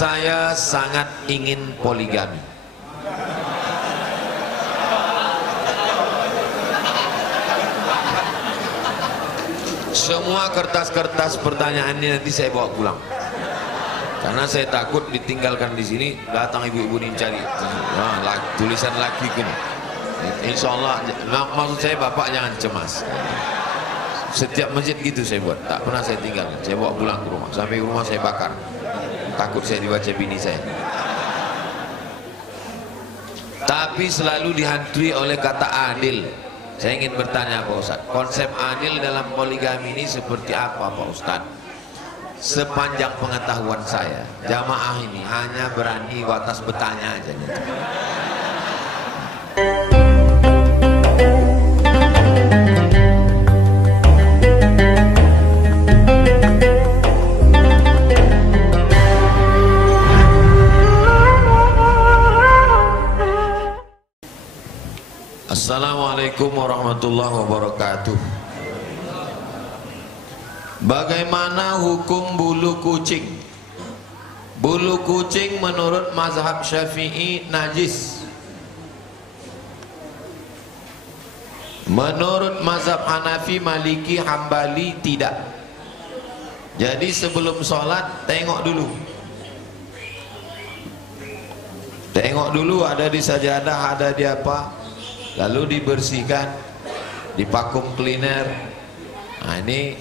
Saya sangat ingin poligami. Semua kertas-kertas pertanyaan ini nanti saya bawa pulang, karena saya takut ditinggalkan di sini, datang ibu-ibu ini cari tulisan laki gini. Insya Allah, maksud saya bapak jangan cemas. Setiap masjid gitu saya buat, tak pernah saya tinggalkan. Saya bawa pulang ke rumah, sampai ke rumah saya bakar. Takut saya dibaca bini saya. Tapi selalu dihantui oleh kata adil. Saya ingin bertanya Pak Ustadz, konsep adil dalam poligami ini seperti apa Pak Ustadz? Sepanjang pengetahuan saya, jamaah ini hanya berani batas bertanya aja. Assalamualaikum warahmatullahi wabarakatuh. Bagaimana hukum bulu kucing? Bulu kucing menurut mazhab Syafi'i najis. Menurut mazhab Hanafi, Maliki, Hambali tidak. Jadi sebelum sholat tengok dulu. Tengok dulu ada di sajadah, ada di apa, lalu dibersihkan, dipakum cleaner. Nah ini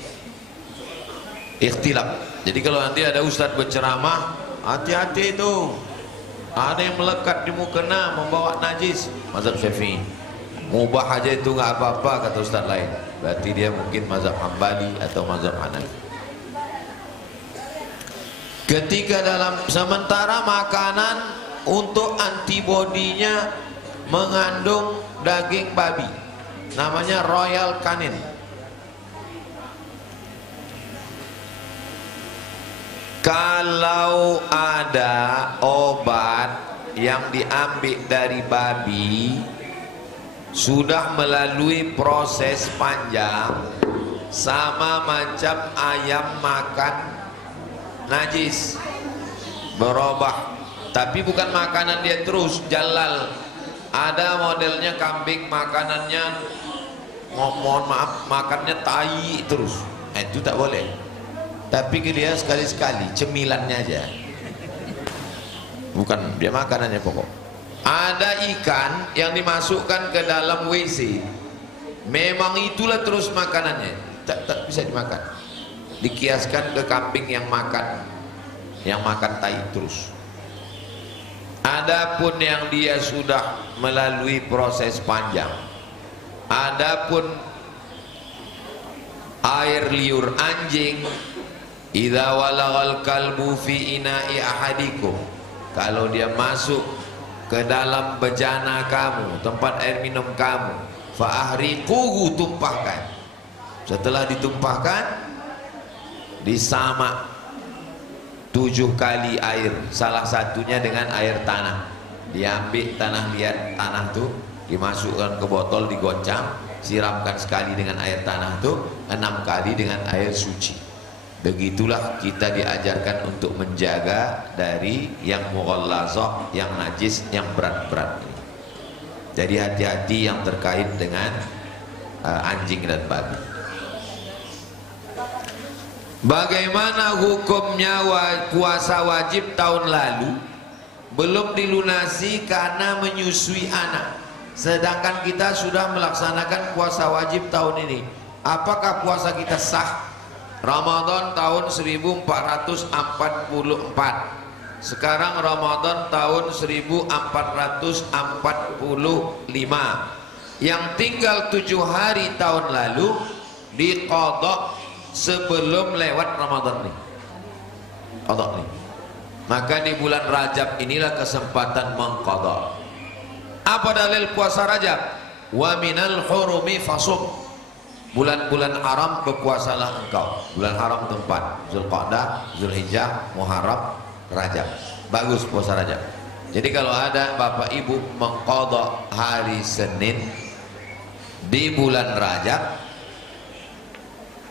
ikhtilaf. Jadi kalau nanti ada ustadz berceramah, hati-hati itu, ada yang melekat di mukena membawa najis. Mazhab Syafi'i mubah aja itu nggak apa-apa, kata ustadz lain. Berarti dia mungkin mazhab Hambali atau mazhab Hanafi. Ketika dalam sementara makanan untuk antibodinya mengandung daging babi, namanya Royal Canin. Kalau ada obat yang diambil dari babi sudah melalui proses panjang, sama macam ayam makan najis, berubah. Tapi bukan makanan dia terus jalal. Ada modelnya kambing makanannya, mohon maaf, makannya tai terus. Itu tak boleh. Tapi dia sekali-sekali cemilannya aja, bukan dia makanannya pokok. Ada ikan yang dimasukkan ke dalam WC, memang itulah terus makanannya, tak bisa dimakan. Dikiaskan ke kambing yang makan tai terus. Adapun yang dia sudah melalui proses panjang, adapun air liur anjing, idza walagal kalbu fi ina'i ahadikum, kalau dia masuk ke dalam bejana kamu, tempat air minum kamu, fa ahriquhu, tumpahkan. Setelah ditumpahkan, disamak 7 kali air, salah satunya dengan air tanah. Diambil tanah liat, tanah tuh dimasukkan ke botol, digoncang, siramkan sekali dengan air tanah tuh, 6 kali dengan air suci. Begitulah kita diajarkan untuk menjaga dari yang mughallazah, yang najis, yang berat-berat. Jadi hati-hati yang terkait dengan anjing dan babi. Bagaimana hukumnya puasa wajib tahun lalu belum dilunasi karena menyusui anak, sedangkan kita sudah melaksanakan puasa wajib tahun ini? Apakah puasa kita sah? Ramadan tahun 1444, sekarang Ramadan tahun 1445, yang tinggal 7 hari tahun lalu diqadha sebelum lewat Ramadan nih, qadha nih. Maka di bulan Rajab inilah kesempatan mengqadha. Apa dalil puasa Rajab? Wa minal hurumi fasum, bulan-bulan haram berpuasalah engkau. Bulan haram tempat Zulqa'dah, Zulhijjah, Muharram, Rajab. Bagus puasa Rajab. Jadi kalau ada bapak ibu mengqadha hari Senin di bulan Rajab,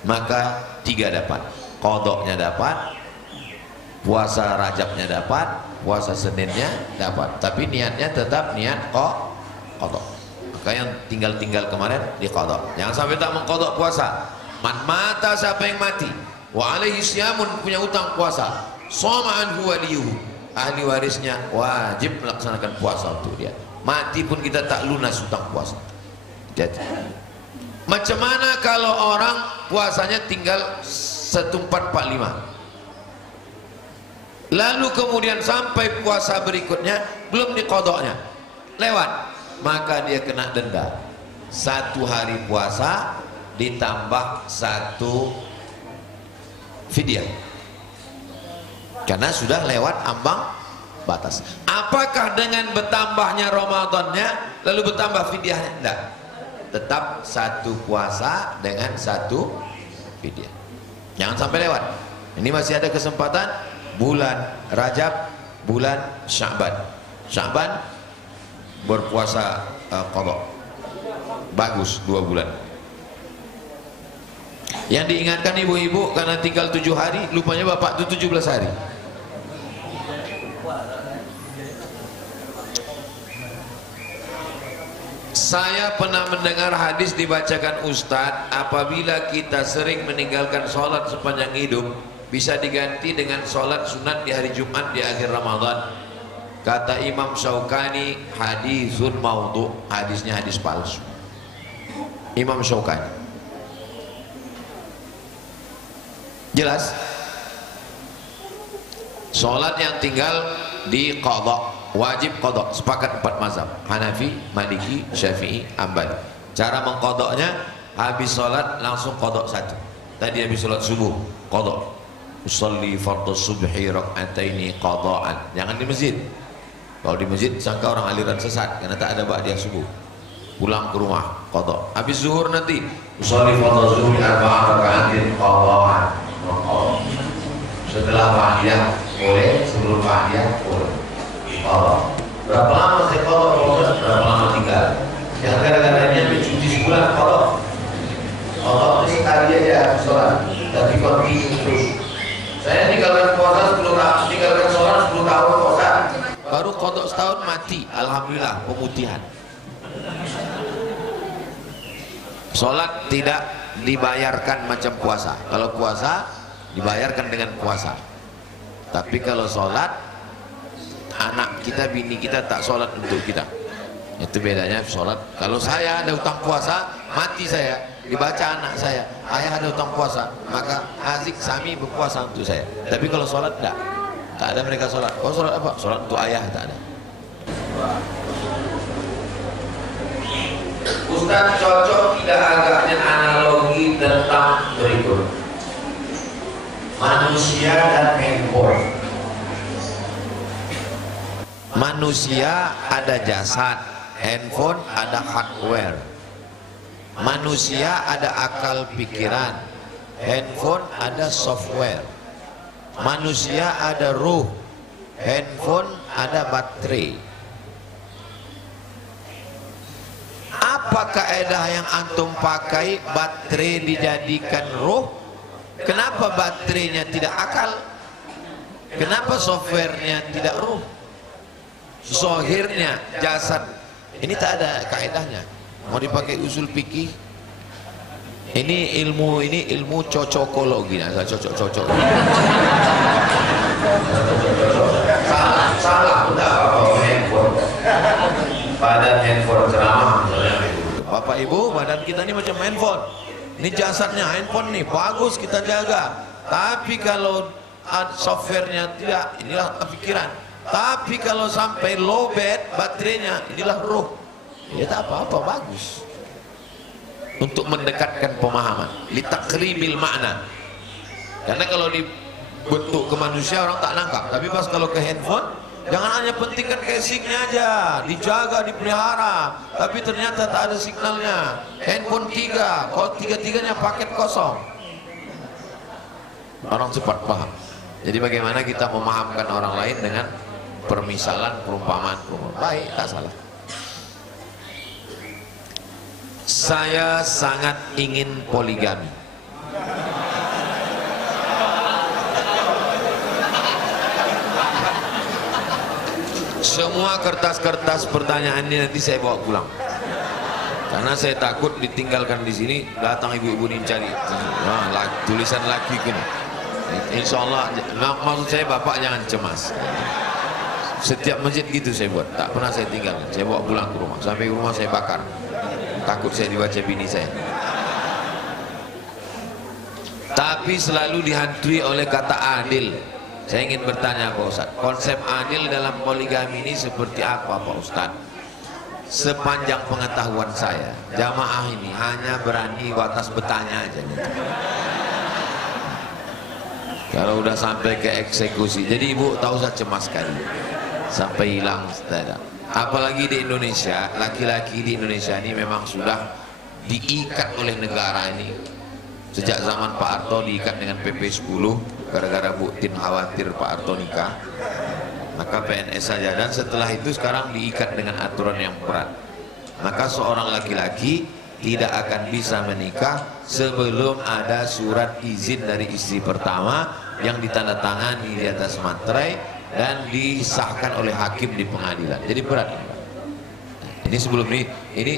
maka 3 dapat, qadhanya dapat, puasa Rajabnya dapat, puasa Seninnya dapat, tapi niatnya tetap niat qadha. Maka yang tinggal-tinggal kemarin diqadha. Jangan sampai tak mengqadha puasa. Man mata, siapa yang mati, wa alaihi syamun, punya utang puasa, shoma anhu waliyuhu, ahli warisnya wajib melaksanakan puasa untuk dia. Mati pun kita tak lunas utang puasa. Jadi macam mana kalau orang puasanya tinggal 1445, lalu kemudian sampai puasa berikutnya belum diqadhanya, lewat, maka dia kena denda 1 hari puasa ditambah 1 fidyah, karena sudah lewat ambang batas. Apakah dengan bertambahnya Ramadannya lalu bertambah fidyahnya? Tidak, tetap 1 puasa dengan 1 fidyah. Jangan sampai lewat. Ini masih ada kesempatan. Bulan Rajab, bulan Sya'ban. Sya'ban berpuasa qadha. Bagus 2 bulan. Yang diingatkan ibu-ibu karena tinggal 7 hari, lupanya bapak itu 17 hari. Saya pernah mendengar hadis dibacakan Ustadz, apabila kita sering meninggalkan sholat sepanjang hidup, bisa diganti dengan sholat sunat di hari Jumat di akhir Ramadan. Kata Imam Syaukani, hadisun maudhu, hadisnya hadis palsu. Imam Syaukani. Jelas? Sholat yang tinggal di qadha, wajib qadha, sepakat 4 mazhab, Hanafi, Maliki, Syafi'i, Hambali. Cara mengqadhanya, habis sholat langsung qadha 1. Tadi habis sholat subuh qadha, usolli fardhu subhi rak'ataini qadha'an. Jangan di masjid. Kalau di masjid sangka orang aliran sesat karena tak ada ba'diyah subuh. Pulang ke rumah qadha. Habis zuhur nanti usolli fardhu subhi 4 rak'atin qadha'an. Setelah ba'diyah boleh, sebelum ba'diyah boleh. Berapa lama saya qadha? Berapa lama tinggal? Yang gara-garanya mencuci sebulan qadha. Allah ini sekali aja habis sholat, tapi kontinu terus. Saya tinggalkan puasa 10 tahun, tinggalkan sholat 10 tahun puasa, baru qadha setahun mati, alhamdulillah pemutihan. Sholat tidak dibayarkan macam puasa. Kalau puasa dibayarkan dengan puasa, tapi kalau sholat, anak kita, bini kita tak sholat untuk kita, itu bedanya sholat. Kalau saya ada utang puasa, mati saya, dibaca anak saya, ayah ada utang puasa, maka azik sami berpuasa untuk saya. Tapi kalau sholat tak ada mereka sholat. Oh sholat apa? Sholat untuk ayah tak ada. Ustaz, cocok tidak agaknya analogi tentang berikut manusia dan handphone. Manusia ada jasad, handphone ada hardware. Manusia ada akal pikiran, handphone ada software. Manusia ada ruh, handphone ada baterai. Apa kaedah yang antum pakai baterai dijadikan ruh? Kenapa baterainya tidak akal? Kenapa softwarenya tidak ruh? Zohirnya jasad. Ini tak ada kaedahnya. Mau dipakai usul fikih. Ini ilmu cocokologi. Nah, cocok. Salah udah apa handphone. Badan handphone ceramah. Bapak Ibu, badan kita ini macam handphone. Ini jasadnya handphone nih, bagus kita jaga. Tapi kalau softwarenya tidak, inilah pikiran. Tapi kalau sampai low bed baterainya, inilah ruh. Ya tak apa-apa, bagus. Untuk mendekatkan pemahaman, litakribil makna. Karena kalau dibentuk ke manusia orang tak nangkap. Tapi pas kalau ke handphone, jangan hanya pentingkan casingnya aja, dijaga, dipelihara. Tapi ternyata tak ada signalnya. Handphone 3, kalau 3-3-nya paket kosong. Orang cepat paham. Jadi bagaimana kita memahamkan orang lain dengan permisalan, perumpamaan. Baik, tak salah. Saya sangat ingin poligami. Semua kertas-kertas pertanyaannya nanti saya bawa pulang. Karena saya takut ditinggalkan di sini, datang ibu-ibu ini cari. Nah, tulisan laki gini. Insya Allah, maksud saya bapak jangan cemas. Setiap masjid gitu saya buat, tak pernah saya tinggalkan. Saya bawa pulang ke rumah, sampai ke rumah saya bakar. Takut saya dibaca bini saya. Tapi selalu dihantui oleh kata adil. Saya ingin bertanya Pak Ustadz, konsep adil dalam poligami ini seperti apa Pak Ustadz? Sepanjang pengetahuan saya, jamaah ini hanya berani batas bertanya aja. Kalau udah sampai ke eksekusi, jadi ibu tahu saya cemas sekali, sampai hilang tidak. Apalagi di Indonesia, laki-laki di Indonesia ini memang sudah diikat oleh negara ini. Sejak zaman Pak Harto diikat dengan PP 10 gara-gara Bu Tin khawatir Pak Harto nikah, maka PNS saja, dan setelah itu sekarang diikat dengan aturan yang berat. Maka seorang laki-laki tidak akan bisa menikah sebelum ada surat izin dari istri pertama yang ditandatangani di atas materai dan disahkan oleh hakim di pengadilan. Jadi berat. Ini sebelum ini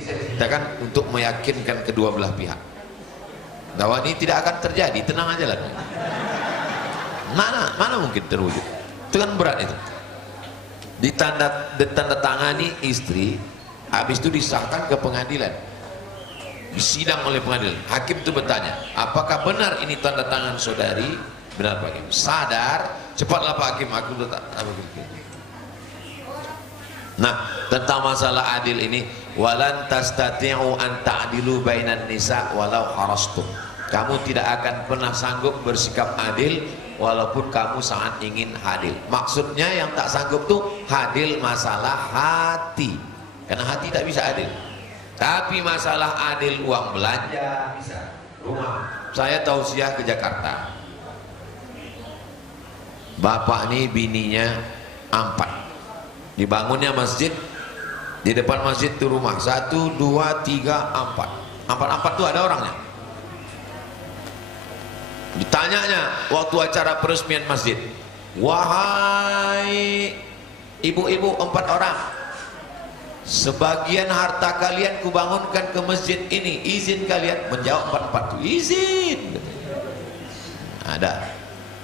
saya ceritakan untuk meyakinkan kedua belah pihak bahwa ini tidak akan terjadi, tenang aja lah. Mana mungkin terwujud? Itu kan berat itu. Ditandatangani istri, habis itu disahkan ke pengadilan, disidang oleh pengadilan. Hakim itu bertanya, apakah benar ini tanda tangan saudari? Benar Pak Hakim. Sadar, cepatlah Pak Hakim, aku letak. Nah, tentang masalah adil ini, walan tastati'u an ta'dilu bainan nisa walau harastum. Kamu tidak akan pernah sanggup bersikap adil walaupun kamu sangat ingin adil. Maksudnya yang tak sanggup tuh adil masalah hati, karena hati tak bisa adil. Tapi masalah adil uang belanja bisa. Rumah saya tausiah ke Jakarta, bapak nih bininya 4, dibangunnya masjid, di depan masjid tuh rumah 1, 2, 3, 4 tuh ada orangnya. Ditanyanya waktu acara peresmian masjid, wahai ibu-ibu 4 orang, sebagian harta kalian kubangunkan ke masjid ini, izin kalian? Menjawab 4 tuh izin. Ada.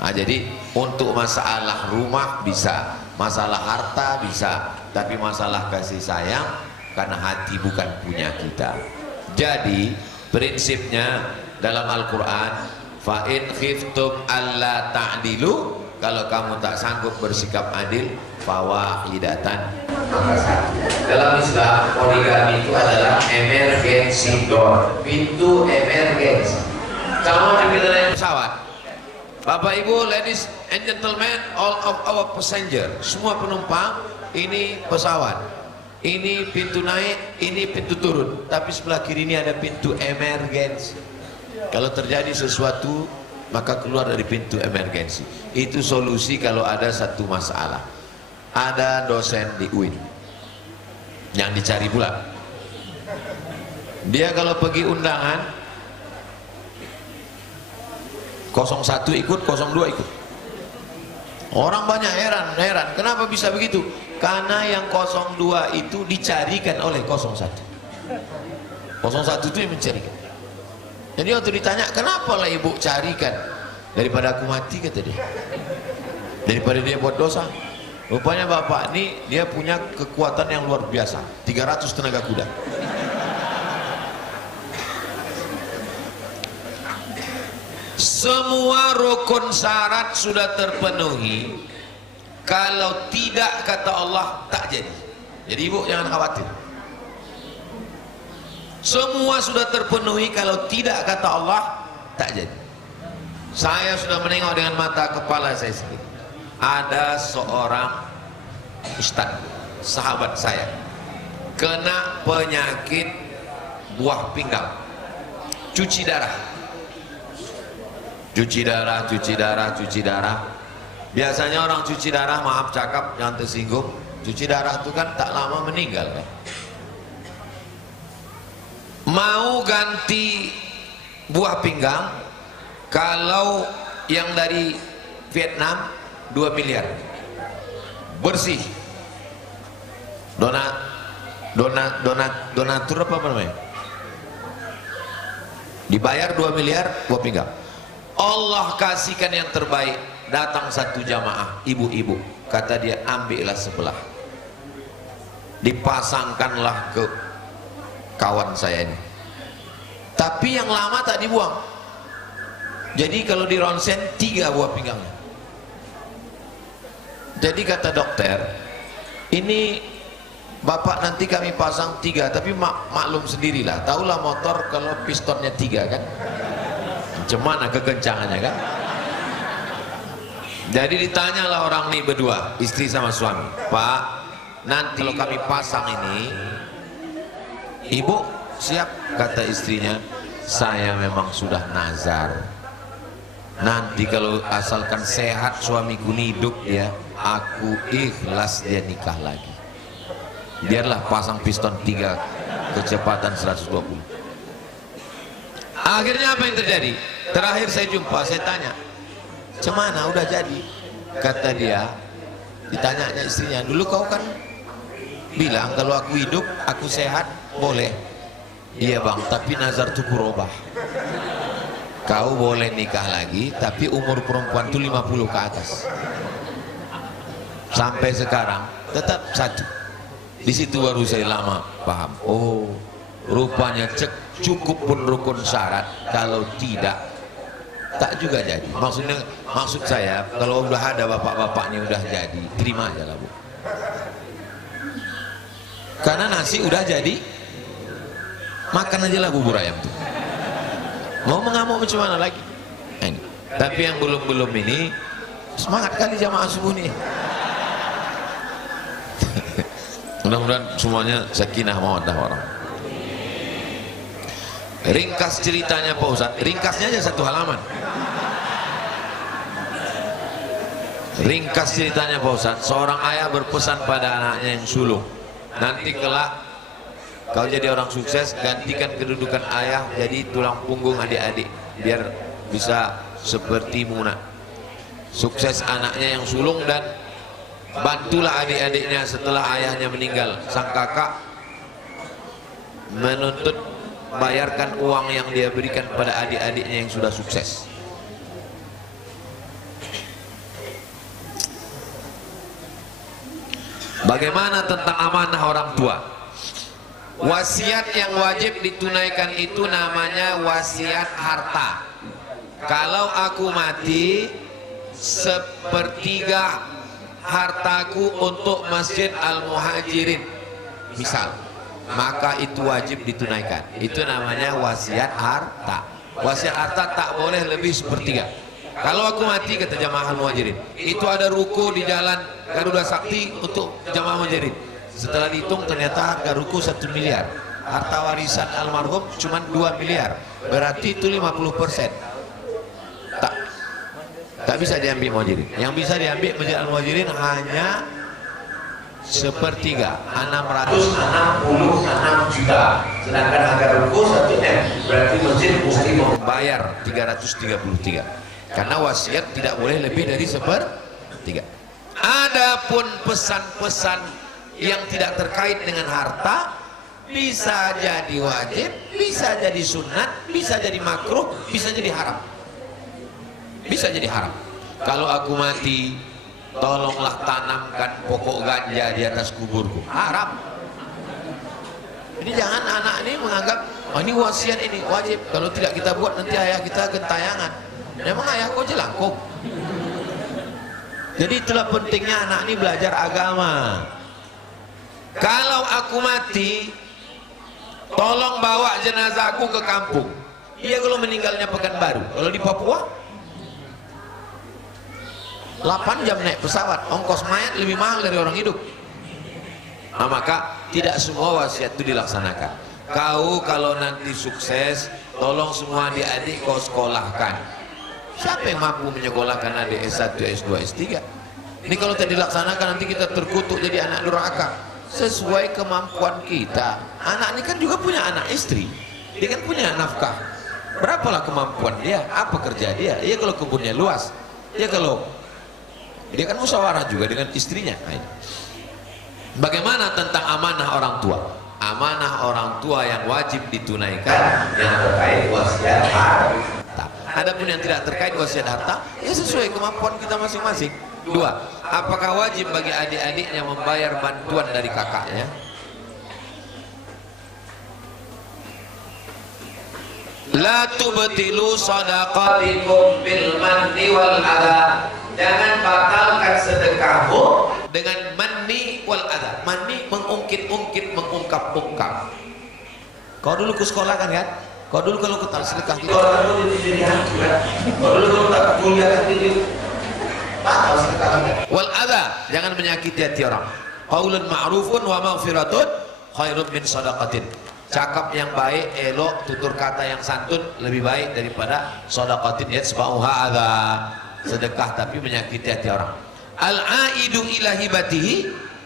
Nah, jadi untuk masalah rumah bisa, masalah harta bisa, tapi masalah kasih sayang karena hati bukan punya kita. Jadi prinsipnya dalam Al-Quran, fa in khiftum alla ta'dilu, kalau kamu tak sanggup bersikap adil, fawahidatan. Dalam Islam poligami itu adalah emergency door, pintu emergency. Sama dengan naik pesawat, Bapak Ibu, ladies and gentlemen, all of our passenger, semua penumpang, ini pesawat, ini pintu naik, ini pintu turun, tapi sebelah kiri ini ada pintu emergency. Kalau terjadi sesuatu maka keluar dari pintu emergency. Itu solusi kalau ada satu masalah. Ada dosen di UIN yang dicari pula. Dia kalau pergi undangan 01 ikut, 02 ikut. Orang banyak heran, kenapa bisa begitu? Karena yang 02 itu dicarikan oleh 01. 01 itu yang mencarikan. Jadi waktu ditanya, kenapa lah ibu carikan? Daripada aku mati, kata dia. Daripada dia buat dosa. Rupanya bapak ini dia punya kekuatan yang luar biasa, 300 tenaga kuda. Semua rukun syarat sudah terpenuhi. Kalau tidak, kata Allah, tak jadi. Jadi ibu jangan khawatir. Semua sudah terpenuhi, kalau tidak, kata Allah, tak jadi. Saya sudah menengok dengan mata kepala saya sendiri. Ada seorang ustaz, sahabat saya, kena penyakit buah pinggang, cuci darah. Biasanya orang cuci darah, maaf cakap, jangan tersinggung, cuci darah itu kan tak lama meninggal kan? Mau ganti buah pinggang, kalau yang dari Vietnam 2 miliar bersih, Donatur apa namanya, dibayar 2 miliar gua pinggang. Allah kasihkan yang terbaik, datang satu jamaah ibu-ibu, kata dia ambillah sebelah, dipasangkanlah ke kawan saya ini, tapi yang lama tak dibuang, jadi kalau di ronsen 3 buah pinggangnya. Jadi kata dokter, ini bapak nanti kami pasang 3, tapi maklum sendirilah, tahulah motor kalau pistonnya 3 kan, gimana kekencangannya kan. Jadi ditanyalah orang ini berdua, istri sama suami, Pak, nanti kalau kami pasang ini, ibu siap? Kata istrinya, saya memang sudah nazar, nanti kalau asalkan sehat suamiku hidup ya, aku ikhlas dia nikah lagi, biarlah pasang piston 3 kecepatan 120. Akhirnya apa yang terjadi? Terakhir saya jumpa, saya tanya, "Cemana udah jadi?" Kata dia, ditanyanya istrinya, "Dulu kau kan bilang kalau aku hidup, aku sehat, boleh." "Iya bang, tapi nazar tuh kurobah. Kau boleh nikah lagi, tapi umur perempuan tuh 50 ke atas." Sampai sekarang tetap 1. Di situ baru saya lama paham. Oh, rupanya cukup pun rukun syarat, kalau tidak tak juga jadi. Maksud saya, kalau udah ada bapak-bapaknya udah jadi, terima aja lah bu, karena nasi udah jadi, makan aja lah bubur ayam tuh, mau mengamuk macam mana lagi ini. Tapi yang belum ini semangat kali jamaah subuh nih. Mudah-mudahan semuanya sakinah mawaddah warahmah. Ringkas ceritanya Pak Ustadz, ringkasnya aja 1 halaman. Ringkas ceritanya Pak Ustadz, seorang ayah berpesan pada anaknya yang sulung, nanti kelak kau jadi orang sukses, gantikan kedudukan ayah jadi tulang punggung adik-adik, biar bisa seperti Muna. Sukses anaknya yang sulung, dan bantulah adik-adiknya setelah ayahnya meninggal. Sang kakak menuntut bayarkan uang yang dia berikan pada adik-adiknya yang sudah sukses. Bagaimana tentang amanah orang tua? Wasiat yang wajib ditunaikan itu namanya wasiat harta. Kalau aku mati, 1/3 hartaku untuk Masjid Al-Muhajirin misal, maka itu wajib ditunaikan. Itu namanya wasiat harta. Wasiat harta tak boleh lebih 1/3. Kalau aku mati, kata jamaah Al-Muhajirin, itu ada ruko di jalan Garuda Sakti untuk jamaah Muhajirin. Setelah dihitung ternyata harga ruko 1 miliar, harta warisan almarhum cuma 2 miliar, berarti itu 50%. Tak bisa diambil Muhajirin. Yang bisa diambil Masjid Al-Muhajirin hanya 1/3, 666 juta. Sedangkan harga ruko 1 M, berarti masjid mesti membayar 333. Karena wasiat tidak boleh lebih dari 1/3. Adapun pesan-pesan yang tidak terkait dengan harta, bisa jadi wajib, bisa jadi sunat, bisa jadi makruh, bisa jadi haram. Bisa jadi haram. Kalau aku mati, tolonglah tanamkan pokok ganja di atas kuburku. Haram. Jadi jangan anak ini menganggap, oh ini wasiat, ini wajib, kalau tidak kita buat nanti ayah kita gentayangan. Memang ayah kau jelangkung. Jadi itulah pentingnya anak ini belajar agama. Kalau aku mati, tolong bawa jenazahku ke kampung. Iya kalau meninggalnya Pekanbaru. Kalau di Papua 8 jam naik pesawat, ongkos mayat lebih mahal dari orang hidup. Nah, maka tidak semua wasiat itu dilaksanakan. Kau kalau nanti sukses, tolong semua adik-adik kau sekolahkan. Siapa yang mampu menyekolahkan adik S1, S2, S3? Ini kalau tidak dilaksanakan nanti kita terkutuk jadi anak durhaka. Sesuai kemampuan kita. Anak ini kan juga punya anak istri, dia kan punya nafkah. Berapalah kemampuan dia, apa kerja dia? Iya kalau kebunnya luas, ya kalau dia kan musyawarah juga dengan istrinya. Bagaimana tentang amanah orang tua? Amanah orang tua yang wajib ditunaikan yang terkait wasiat harta. Adapun yang tidak terkait wasiat harta, ya sesuai kemampuan kita masing-masing. Dua, apakah wajib bagi adik-adiknya membayar bantuan dari kakaknya? La tubtilu sadaqatikum bil manni wal adha. Jangan batalkan sedekahmu dengan manni wal adha. Manni mengungkit-ungkit, mengungkap-ungkap. Kau dulu ke sekolah kan? Kau dulu kalau ke sedekah gitu. Kau dulu jadi hantu kan? Kau dulu tak kuliah kan gitu. Batal sedekah. Wal adha, jangan menyakiti hati orang. Qaulun ma'rufun wa maghfiratun khairun min sadaqatin. Cakap yang baik, elok, tutur kata yang santun lebih baik daripada sadaqatin yatsba'uha adha. Sedekah tapi menyakiti hati orang. Al-aidu ila hibatihi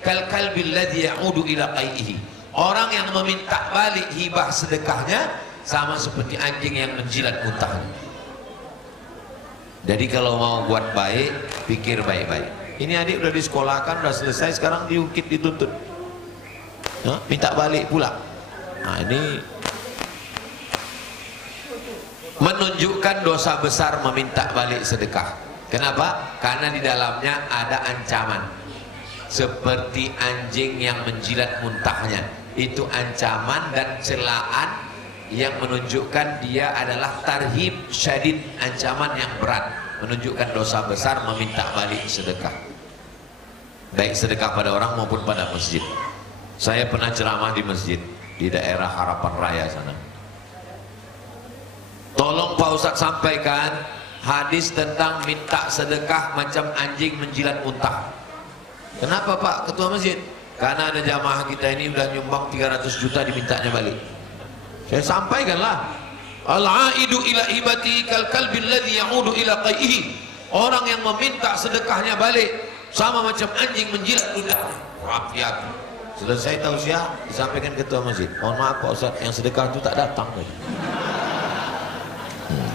kal kalbil ladzi ya'udu ila qai'ihi. Orang yang meminta balik hibah sedekahnya sama seperti anjing yang menjilat muntahnya. Jadi kalau mau buat baik, pikir baik-baik. Ini adik udah disekolahkan, udah selesai, sekarang diungkit, dituntut. Minta balik pula. Nah, ini menunjukkan dosa besar meminta balik sedekah. Kenapa? Karena di dalamnya ada ancaman. Seperti anjing yang menjilat muntahnya. Itu ancaman dan celaan yang menunjukkan dia adalah tarhib syadid, ancaman yang berat, menunjukkan dosa besar meminta balik sedekah. Baik sedekah pada orang maupun pada masjid. Saya pernah ceramah di masjid di daerah Harapan Raya sana. Tolong Pak Ustadz sampaikan hadis tentang minta sedekah macam anjing menjilat muntah. Kenapa Pak Ketua Masjid? Karena ada jamaah kita ini udah nyumbang 300 juta dimintanya balik. Saya sampaikanlah, al-aidu ila ibati kal kalbil ladzi ya'udu ila qai'ihi. Orang yang meminta sedekahnya balik sama macam anjing menjilat ludah. Rakyat. Selesai tausiah disampaikan Ketua Masjid. Mohon maaf Pak Ustaz, yang sedekah itu tak datang.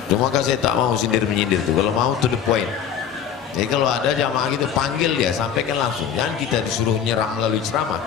Cuma kan saya tak mau sindir-menyindir tuh. Kalau mau to the point. Jadi kalau ada jamaah gitu panggil dia, sampaikan langsung. Jangan kita disuruh nyerang melalui ceramah.